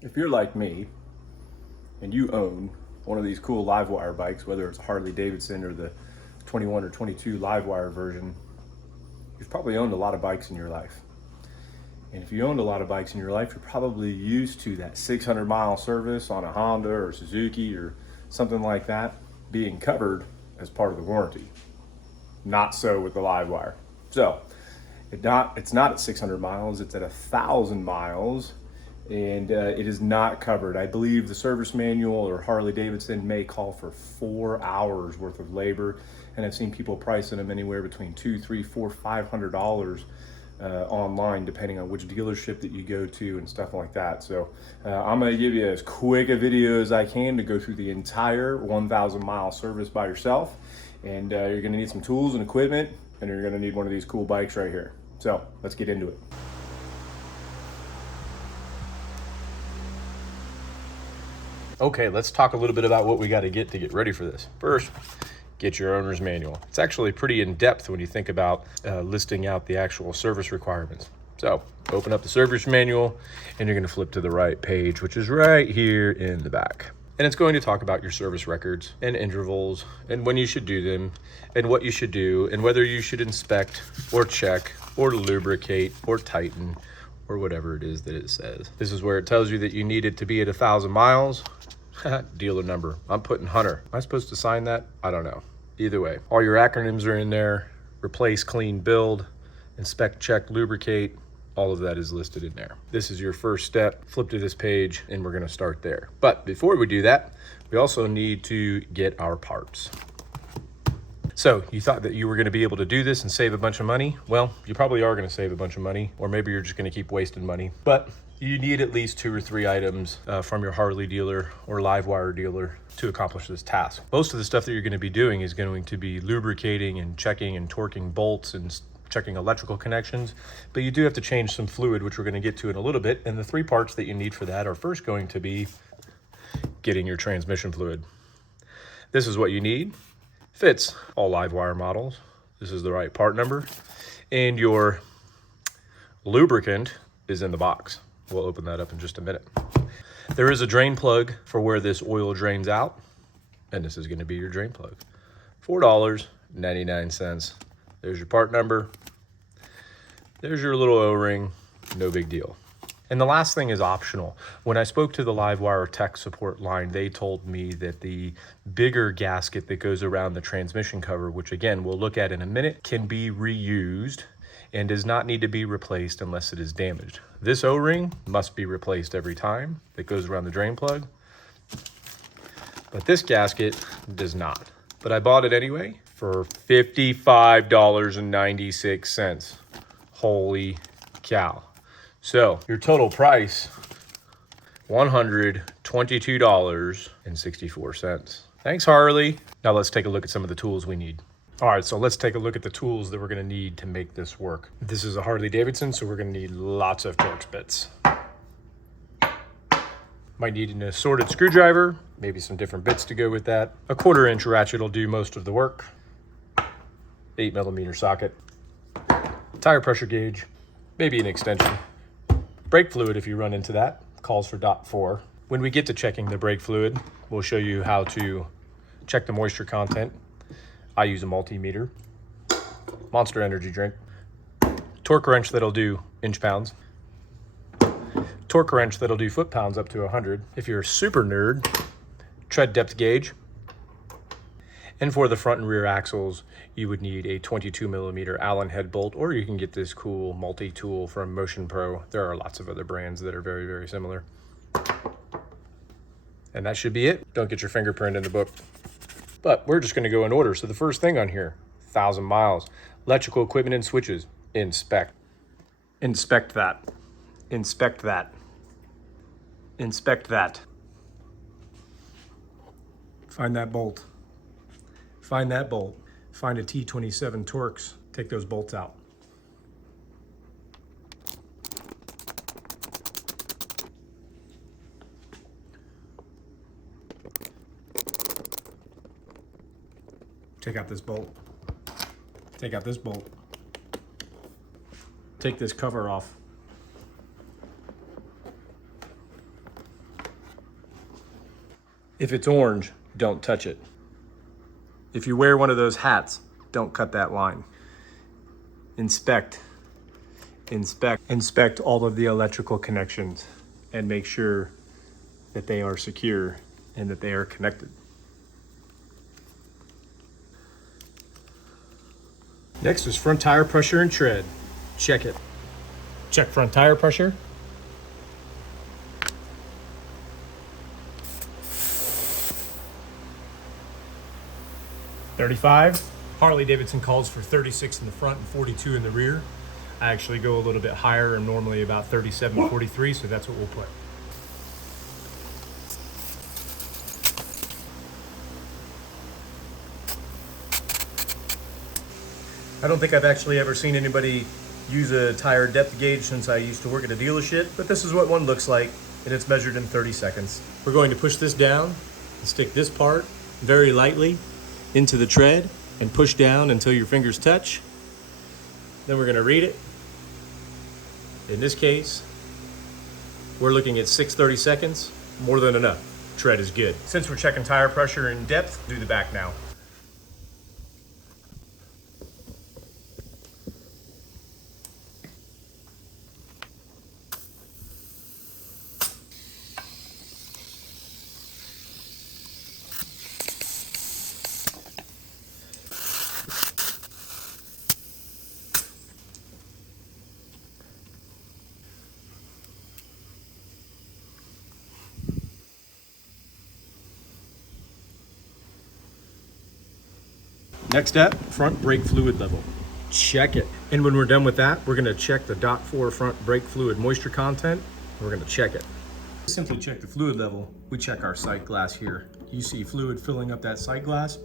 If you're like me and you own one of these cool Livewire bikes, whether it's a Harley Davidson or the 21 or 22 Livewire version, you've probably owned a lot of bikes in your life. And if you owned a lot of bikes in your life, you're probably used to that 600-mile service on a Honda or Suzuki or something like that being covered as part of the warranty. Not so with the Livewire. So it's not at 600 miles, it's at 1,000 miles, and it is not covered. I believe the service manual or Harley Davidson may call for 4 hours worth of labor, and I've seen people pricing them anywhere between $200, $300, $400, $500 online, depending on which dealership that you go to and stuff like that. So I'm going to give you as quick a video as I can to go through the entire 1,000 mile service by yourself, and you're going to need some tools and equipment, and you're going to need one of these cool bikes right here. So let's get into it. Okay, let's talk a little bit about what we got to get ready for this. First, get your owner's manual. It's actually pretty in-depth when you think about listing out the actual service requirements. So open up the service manual and you're going to flip to the right page, which is right here in the back. And it's going to talk about your service records and intervals and when you should do them and what you should do and whether you should inspect or check or lubricate or tighten or whatever it is that it says. This is where it tells you that you need it to be at 1,000 miles. Dealer number. I'm putting Hunter. Am I supposed to sign that? I don't know. Either way, all your acronyms are in there. Replace, clean, build, inspect, check, lubricate. All of that is listed in there. This is your first step. Flip to this page and we're going to start there. But before we do that, we also need to get our parts. So you thought that you were going to be able to do this and save a bunch of money? Well, you probably are going to save a bunch of money, or maybe you're just going to keep wasting money. But you need at least 2 or 3 items from your Harley dealer or Livewire dealer to accomplish this task. Most of the stuff that you're going to be doing is going to be lubricating and checking and torquing bolts and checking electrical connections, but you do have to change some fluid, which we're going to get to in a little bit. And the 3 parts that you need for that are first going to be getting your transmission fluid. This is what you need. Fits all Livewire models. This is the right part number. And your lubricant is in the box. We'll open that up in just a minute. There is a drain plug for where this oil drains out, and this is going to be your drain plug. $4.99. There's your part number. There's your little O-ring. No big deal. And the last thing is optional. When I spoke to the Livewire tech support line, they told me that the bigger gasket that goes around the transmission cover, which again, we'll look at in a minute, can be reused and does not need to be replaced unless it is damaged. This O-ring must be replaced every time that goes around the drain plug, but this gasket does not. But I bought it anyway for $55.96. Holy cow. So your total price, $122.64. Thanks, Harley. Now let's take a look at some of the tools we need. All right, so let's take a look at the tools that we're going to need to make this work. This is a Harley Davidson, so we're going to need lots of Torx bits. Might need an assorted screwdriver, maybe some different bits to go with that. A 1/4-inch ratchet will do most of the work. 8mm socket. Tire pressure gauge, maybe an extension. Brake fluid, if you run into that, calls for .4. When we get to checking the brake fluid, we'll show you how to check the moisture content. I use a multimeter. Monster energy drink. Torque wrench that'll do inch pounds. Torque wrench that'll do foot pounds up to 100. If you're a super nerd, tread depth gauge. And for the front and rear axles, you would need a 22mm Allen head bolt, or you can get this cool multi-tool from Motion Pro. There are lots of other brands that are very, very similar. And that should be it. Don't get your fingerprint in the book. But we're just gonna go in order. So the first thing on here, 1,000 miles. Electrical equipment and switches, inspect. Inspect that. Inspect that. Inspect that. Find that bolt. Find that bolt. Find a T27 Torx. Take those bolts out. Take out this bolt. Take out this bolt. Take this cover off. If it's orange, don't touch it. If you wear one of those hats, don't cut that line. Inspect all of the electrical connections and make sure that they are secure and that they are connected. Next is front tire pressure and tread. Check it. Check front tire pressure. .35. Harley Davidson calls for 36 in the front and 42 in the rear. I actually go a little bit higher. I'm normally about 37, 43, so that's what we'll put. I don't think I've actually ever seen anybody use a tire depth gauge since I used to work at a dealership, but this is what one looks like, and it's measured in 30 seconds. We're going to push this down and stick this part very lightly into the tread and push down until your fingers touch. Then we're going to read it. In this case, we're looking at 6 seconds, more than enough. Tread is good. Since we're checking tire pressure in depth, do the back now. Next step, front brake fluid level. Check it. And when we're done with that, we're gonna check the .4 front brake fluid moisture content. We're gonna check it. Simply check the fluid level. We check our sight glass here. You see fluid filling up that sight glass,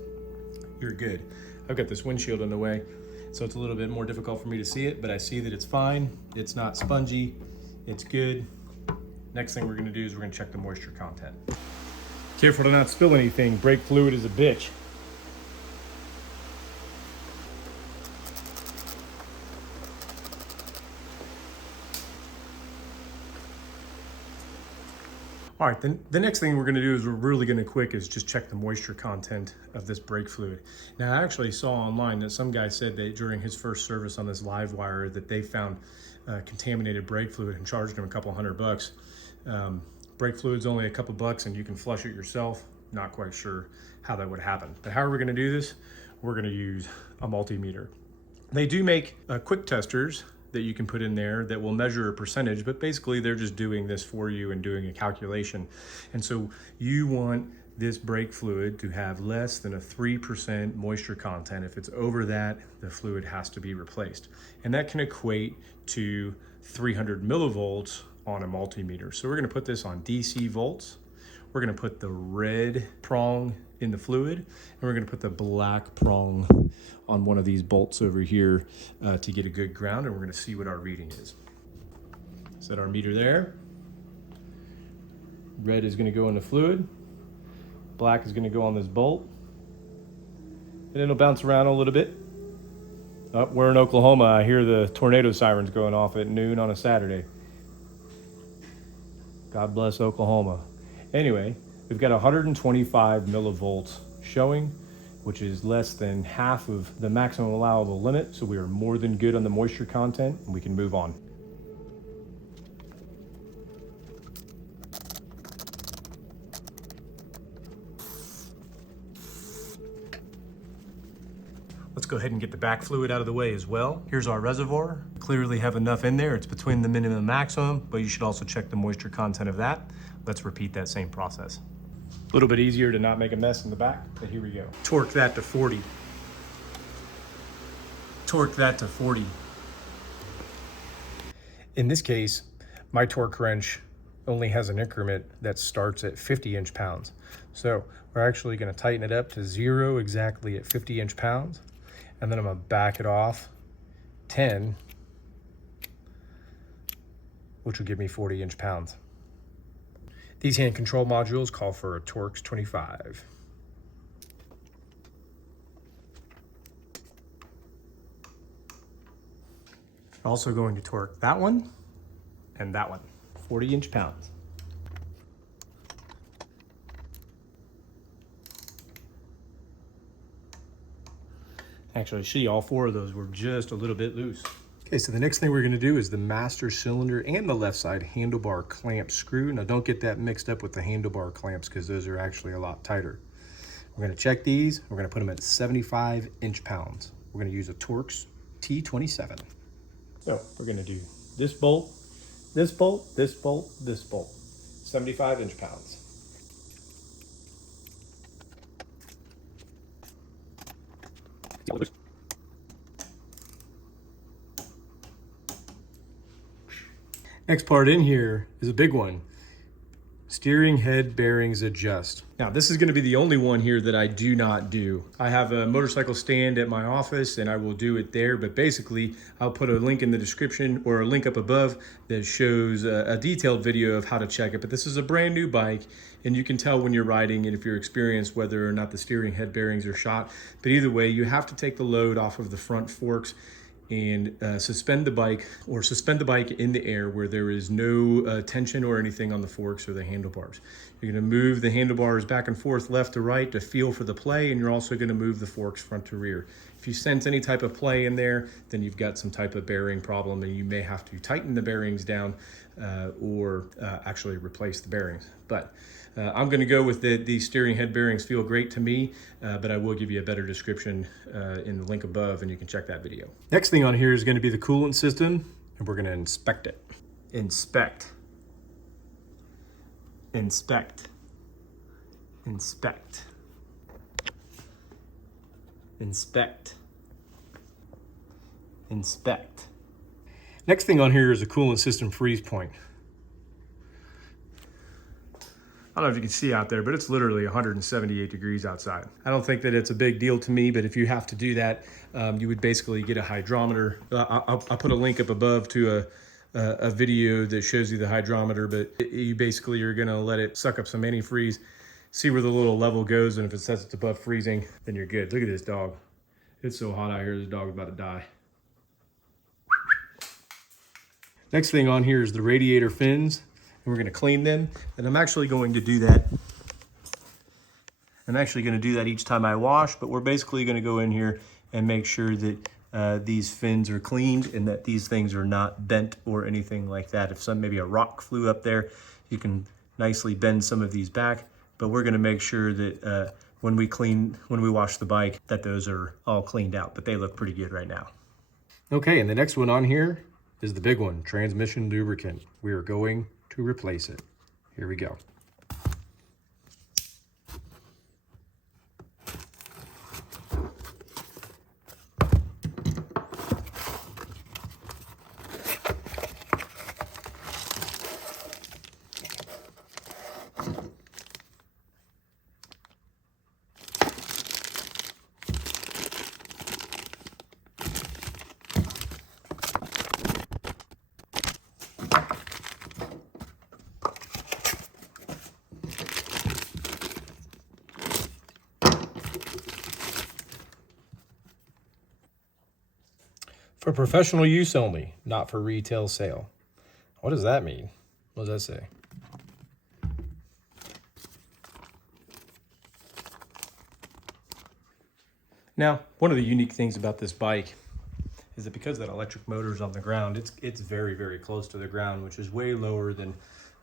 you're good. I've got this windshield in the way, so it's a little bit more difficult for me to see it, but I see that it's fine. It's not spongy, it's good. Next thing we're gonna do is we're gonna check the moisture content. Careful to not spill anything. Brake fluid is a bitch. All right, then the next thing we're gonna do is we're really gonna quick is just check the moisture content of this brake fluid. Now, I actually saw online that some guy said that during his first service on this Livewire that they found contaminated brake fluid and charged him a couple $100. Brake fluid's only a couple bucks and you can flush it yourself. Not quite sure how that would happen. But how are we gonna do this? We're gonna use a multimeter. They do make quick testers that you can put in there that will measure a percentage, but basically they're just doing this for you and doing a calculation. And so you want this brake fluid to have less than a 3% moisture content. If it's over that, the fluid has to be replaced. And that can equate to 300 millivolts on a multimeter. So we're gonna put this on DC volts. We're gonna put the red prong in the fluid, and we're gonna put the black prong on one of these bolts over here to get a good ground, and we're gonna see what our reading is. Set our meter there. Red is gonna go in the fluid. Black is gonna go on this bolt. And it'll bounce around a little bit. Oh, we're in Oklahoma. I hear the tornado sirens going off at noon on a Saturday. God bless Oklahoma. Anyway, we've got 125 millivolts showing, which is less than half of the maximum allowable limit. So we are more than good on the moisture content, and we can move on. Let's go ahead and get the back fluid out of the way as well. Here's our reservoir. Clearly have enough in there. It's between the minimum and maximum, but you should also check the moisture content of that. Let's repeat that same process. A little bit easier to not make a mess in the back, but here we go. Torque that to 40. Torque that to 40. In this case, my torque wrench only has an increment that starts at 50 inch-pounds. So we're actually gonna tighten it up to 0 exactly at 50 inch-pounds. And then I'm gonna back it off 10, which will give me 40 inch-pounds. These hand control modules call for a Torx 25. Also going to torque that one and that one, 40 inch-pounds. Actually, see, all 4 of those were just a little bit loose. Okay, so the next thing we're going to do is the master cylinder and the left side handlebar clamp screw. Now don't get that mixed up with the handlebar clamps because those are actually a lot tighter. We're going to check these. We're going to put them at 75 inch-pounds. We're going to use a Torx T27. So we're going to do this bolt, this bolt, this bolt, this bolt. 75 inch-pounds. Next part in here is a big one. Steering head bearings adjust. Now this is going to be the only one here that I do not do. I have a motorcycle stand at my office and I will do it there, but basically I'll put a link in the description or a link up above that shows a detailed video of how to check it. But this is a brand new bike and you can tell when you're riding and if you're experienced whether or not the steering head bearings are shot. But either way, you have to take the load off of the front forks and suspend the bike in the air where there is no tension or anything on the forks or the handlebars. You're going to move the handlebars back and forth left to right to feel for the play, and you're also going to move the forks front to rear. If you sense any type of play in there, then you've got some type of bearing problem and you may have to tighten the bearings down or actually replace the bearings. But I'm going to go with these steering head bearings feel great to me, but I will give you a better description in the link above and you can check that video. Next thing on here is going to be the coolant system and we're going to inspect it. Inspect. Inspect. Inspect. Inspect. Inspect. Next thing on here is a coolant system freeze point. I don't know if you can see out there, but it's literally 178 degrees outside. I don't think that it's a big deal to me, but if you have to do that, you would basically get a hydrometer. I'll put a link up above to a video that shows you the hydrometer, but you basically are gonna let it suck up some antifreeze, see where the little level goes, and if it says it's above freezing, then you're good. Look at this dog. It's so hot out here, this dog's about to die. Next thing on here is the radiator fins. And we're going to clean them, and I'm actually going to do that. I'm actually going to do that each time I wash, but we're basically going to go in here and make sure that these fins are cleaned and that these things are not bent or anything like that. If maybe a rock flew up there, you can nicely bend some of these back, but we're going to make sure that when we wash the bike, that those are all cleaned out, but they look pretty good right now. Okay, and the next one on here is the big one, transmission lubricant. We are going to replace it. Here we go. For professional use only, not for retail sale. What does that mean? What does that say? Now, one of the unique things about this bike is that because that electric motor is on the ground, it's very, very close to the ground, which is way lower than,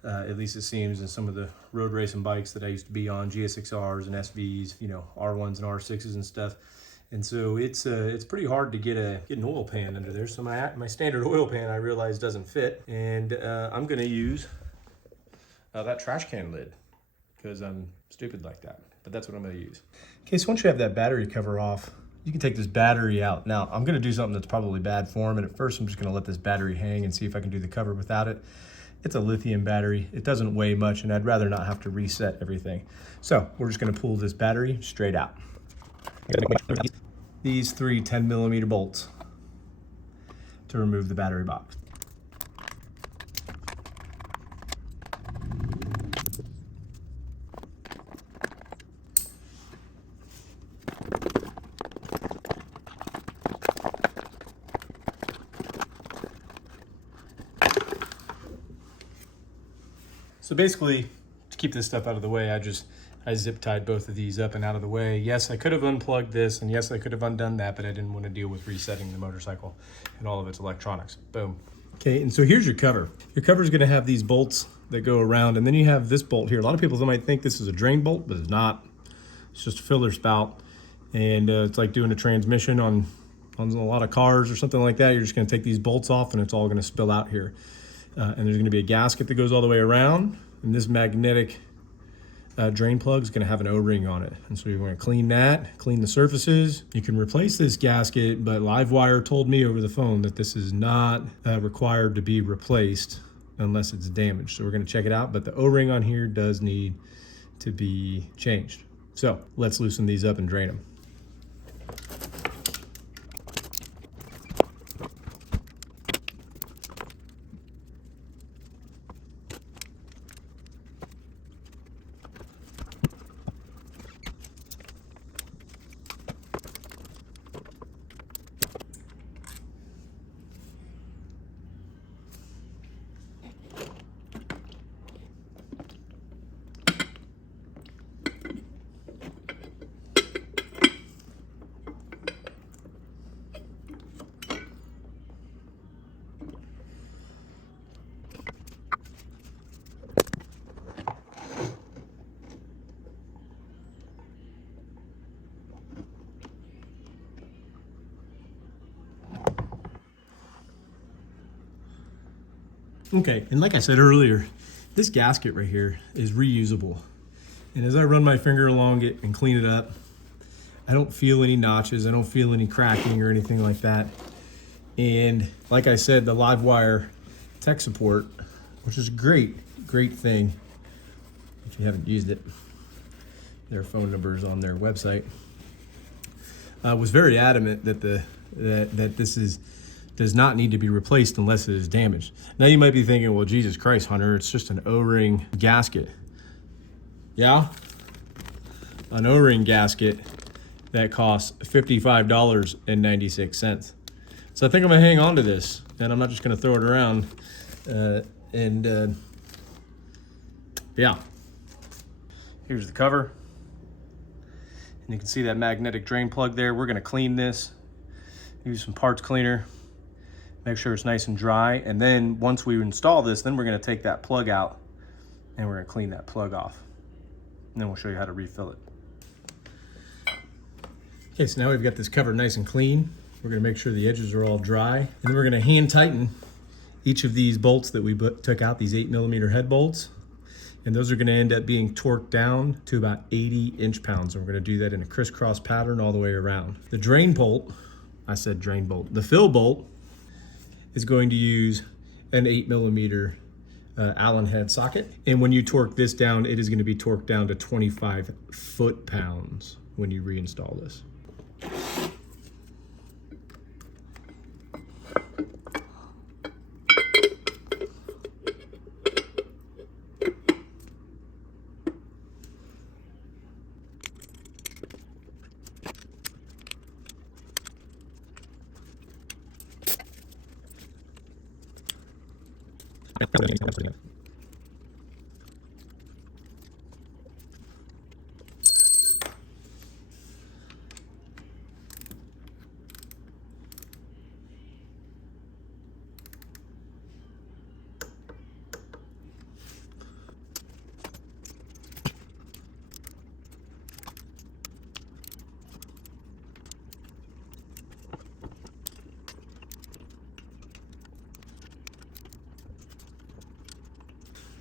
at least it seems, in some of the road racing bikes that I used to be on, GSXRs and SVs, you know, R1s and R6s and stuff. And so it's pretty hard to get an oil pan under there. So my standard oil pan, I realize, doesn't fit, and I'm gonna use that trash can lid because I'm stupid like that. But that's what I'm gonna use. Okay, so once you have that battery cover off, you can take this battery out. Now I'm gonna do something that's probably bad form, and at first I'm just gonna let this battery hang and see if I can do the cover without it. It's a lithium battery. It doesn't weigh much, and I'd rather not have to reset everything. So we're just gonna pull this battery straight out. These 3 10mm bolts to remove the battery box. So basically, to keep this stuff out of the way, I just I zip tied both of these up and out of the way. Yes, I could have unplugged this, and yes, I could have undone that, but I didn't want to deal with resetting the motorcycle and all of its electronics. Boom. Okay, and so here's your cover. Your cover is going to have these bolts that go around, and then you have this bolt here. A lot of people might think this is a drain bolt, but it's not. It's just a filler spout, and it's like doing a transmission on a lot of cars or something like that. You're just going to take these bolts off, and it's all going to spill out here. And there's going to be a gasket that goes all the way around, and this magnetic drain plug is going to have an O-ring on it. And so you're going to clean that, clean the surfaces. You can replace this gasket, but Livewire told me over the phone that this is not required to be replaced unless it's damaged. So we're going to check it out, but the O-ring on here does need to be changed. So let's loosen these up and drain them. Okay, and like I said earlier, this gasket right here is reusable. And as I run my finger along it and clean it up, I don't feel any notches, I don't feel any cracking or anything like that. And like I said, the Livewire tech support, which is a great thing if you haven't used it. Their phone number is on their website. Was very adamant that that this does not need to be replaced unless it is damaged. Now you might be thinking, well, Jesus Christ, Hunter, it's just an O-ring gasket. Yeah, an O-ring gasket that costs $55.96. So I think I'm gonna hang on to this, and I'm not just gonna throw it around. Yeah. Here's the cover. And you can see that magnetic drain plug there. We're gonna clean this, use some parts cleaner, make sure it's nice and dry. And then once we install this, then we're gonna take that plug out and we're gonna clean that plug off. And then we'll show you how to refill it. Okay, so now we've got this cover nice and clean. We're gonna make sure the edges are all dry. And then we're gonna hand tighten each of these bolts that we took out, these 8mm head bolts. And those are gonna end up being torqued down to about 80 inch-pounds. And we're gonna do that in a crisscross pattern all the way around. The drain bolt, I said drain bolt, the fill bolt is going to use an 8mm Allen head socket. And when you torque this down, it is gonna be torqued down to 25 foot-pounds when you reinstall this.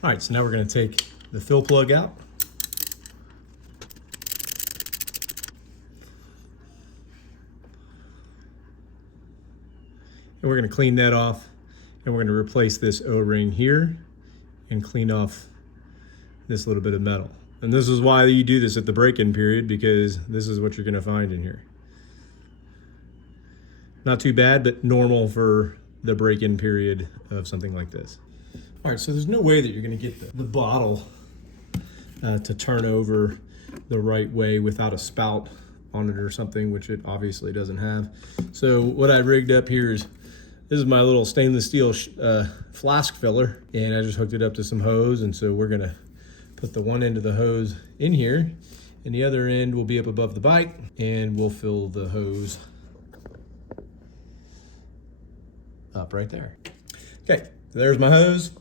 All right, so now we're going to take the fill plug out. And we're going to clean that off, and we're going to replace this O-ring here and clean off this little bit of metal. And this is why you do this at the break-in period, because this is what you're going to find in here. Not too bad, but normal for the break-in period of something like this. All right, so there's no way that you're gonna get the bottle to turn over the right way without a spout on it or something, which it obviously doesn't have. So what I rigged up here is, this is my little stainless steel flask filler, and I just hooked it up to some hose, and so we're gonna Put the one end of the hose in here, and the other end will be up above the bike, and we'll fill the hose up right there. Okay, so there's my hose.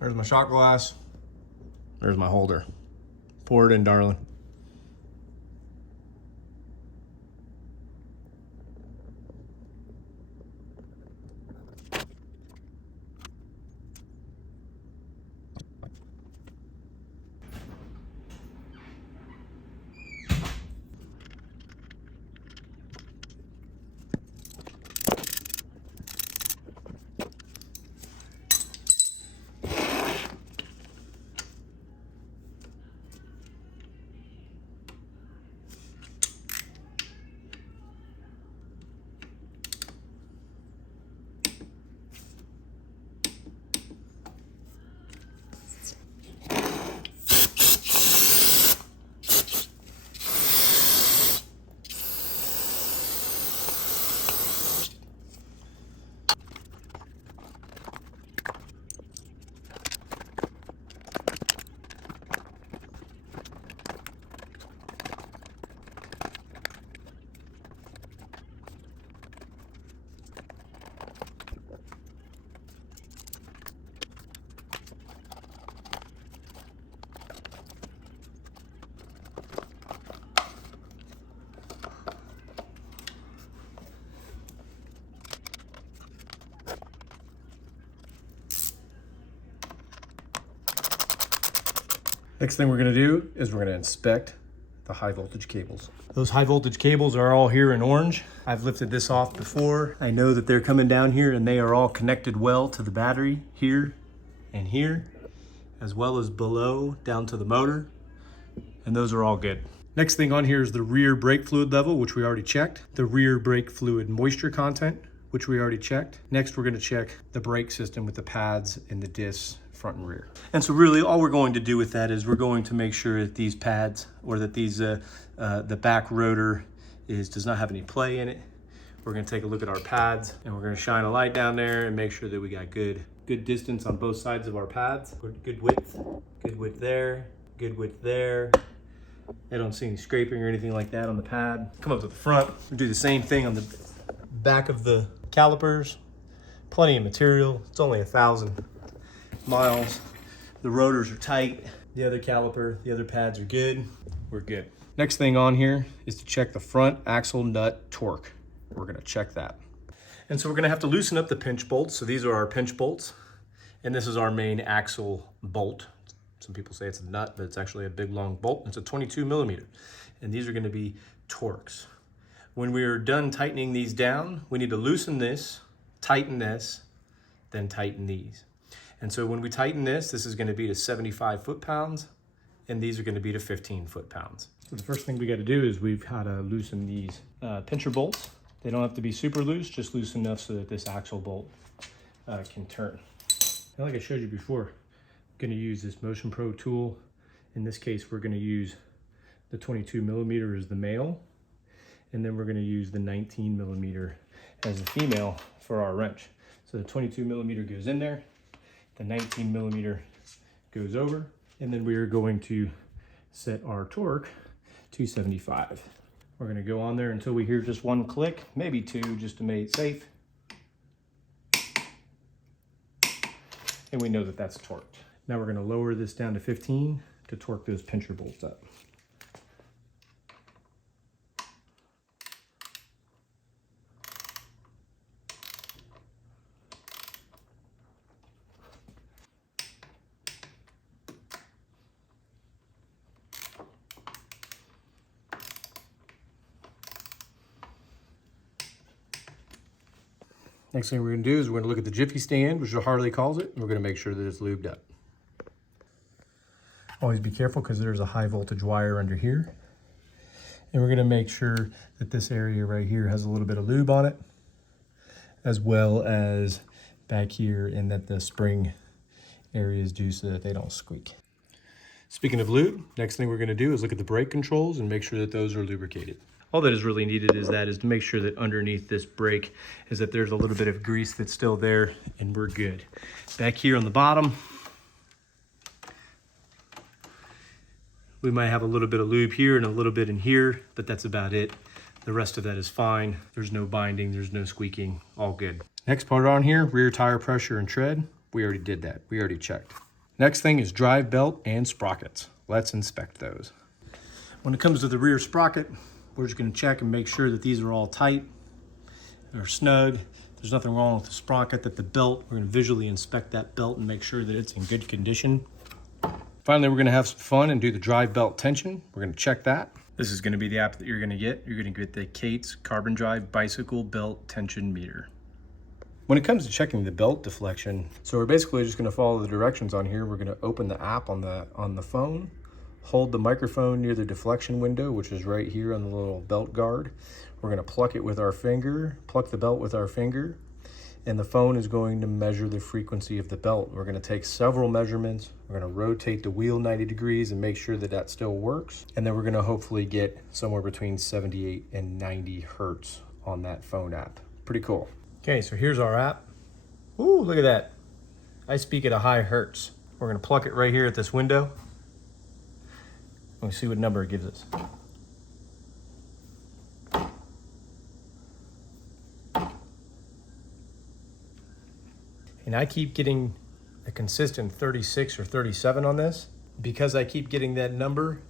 There's my shot glass. There's my holder. Pour it in, darling. Next thing we're gonna do is we're gonna inspect the high voltage cables. Those high voltage cables are all here in orange. I've lifted this off before. I know that they're coming down here and they are all connected well to the battery here and here, as well as below down to the motor, and those are all good. Next thing on here is the rear brake fluid level, which we already checked. The rear brake fluid moisture content, which we already checked. Next, we're gonna check the brake system with the pads and the discs, front and rear. And so really all we're going to do with that is we're going to make sure that these pads, or that these the back rotor does not have any play in it. We're gonna take a look at our pads and we're gonna shine a light down there and make sure that we got good distance on both sides of our pads. Good width there, good width there. I don't see any scraping or anything like that on the pad. Come up to the front, we'll do the same thing on the back of the calipers. Plenty of material, it's only 1,000 miles. The rotors are tight. The other caliper, the other pads are good. We're good. Next thing on here is to check the front axle nut torque. We're gonna check that. And so we're gonna have to loosen up the pinch bolts. So these are our pinch bolts. And this is our main axle bolt. Some people say it's a nut, but it's actually a big long bolt. It's a 22 millimeter. And these are gonna be torques. When we are done tightening these down, we need to loosen this, tighten this, then tighten these. And so when we tighten this is gonna be to 75 foot-pounds, and these are gonna be to 15 foot-pounds. So the first thing we gotta do is we've gotta loosen these pincher bolts. They don't have to be super loose, just loose enough so that this axle bolt can turn. And like I showed you before, I'm gonna use this Motion Pro tool. In this case, we're gonna use the 22 millimeter as the male, and then we're gonna use the 19 millimeter as the female for our wrench. So the 22 millimeter goes in there, the 19 millimeter goes over, and then we are going to set our torque to 75. We're gonna go on there until we hear just one click, maybe two, just to make it safe. And we know that that's torqued. Now we're gonna lower this down to 15 to torque those pincher bolts up. Next thing we're gonna do is we're gonna look at the jiffy stand, which Harley calls it, and we're gonna make sure that it's lubed up. Always be careful because there's a high voltage wire under here. And we're gonna make sure that this area right here has a little bit of lube on it, as well as back here, and that the spring areas do so that they don't squeak. Speaking of lube, next thing we're gonna do is look at the brake controls and make sure that those are lubricated. All that is really needed is to make sure that underneath this brake is that there's a little bit of grease that's still there, and we're good. Back here on the bottom, We might have a little bit of lube here and a little bit in here, but that's about it. The rest of that is fine. There's no binding, there's no squeaking, all good. Next part on here, rear tire pressure and tread. We already did that, we already checked. Next thing is drive belt and sprockets. Let's inspect those. When it comes to the rear sprocket, we're just gonna check and make sure that these are all tight, they're snug. There's nothing wrong with the sprocket, that the belt, we're gonna visually inspect that belt and make sure that it's in good condition. Finally, we're gonna have some fun and do the drive belt tension. We're gonna check that. This is gonna be the app that you're gonna get. You're gonna get the Kate's Carbon Drive Bicycle Belt Tension Meter. When it comes to checking the belt deflection, so we're basically just gonna follow the directions on here. We're gonna open the app on the phone, hold the microphone near the deflection window, which is right here on the little belt guard. We're gonna pluck it with our finger, pluck the belt with our finger, and the phone is going to measure the frequency of the belt. We're gonna take several measurements. We're gonna rotate the wheel 90 degrees and make sure that that still works. And then we're gonna hopefully get somewhere between 78 and 90 Hertz on that phone app. Pretty cool. Okay, so here's our app. Ooh, look at that. I speak at a high Hertz. We're gonna pluck it right here at this window. Let me see what number it gives us. And I keep getting a consistent 36 or 37 on this. Because I keep getting that number,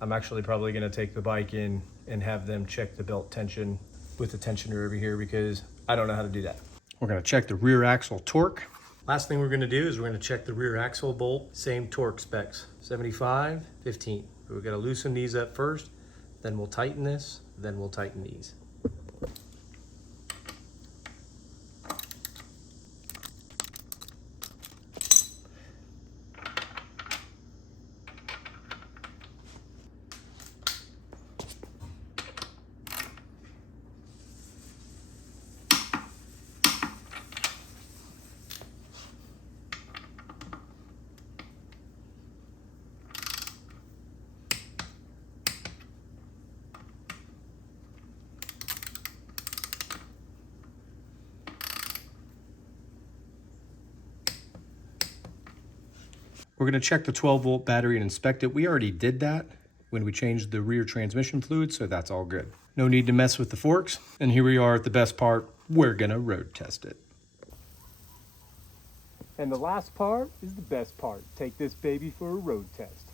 I'm actually probably gonna take the bike in and have them check the belt tension with the tensioner over here, because I don't know how to do that. We're gonna check the rear axle torque. Last thing we're gonna do is we're gonna check the rear axle bolt, same torque specs, 75, 15. We're gonna loosen these up first, then we'll tighten this, then we'll tighten these. We're gonna check the 12-volt battery and inspect it. We already did that when we changed the rear transmission fluid, so that's all good. No need to mess with the forks. And here we are at the best part. We're gonna road test it. And the last part is the best part. Take this baby for a road test.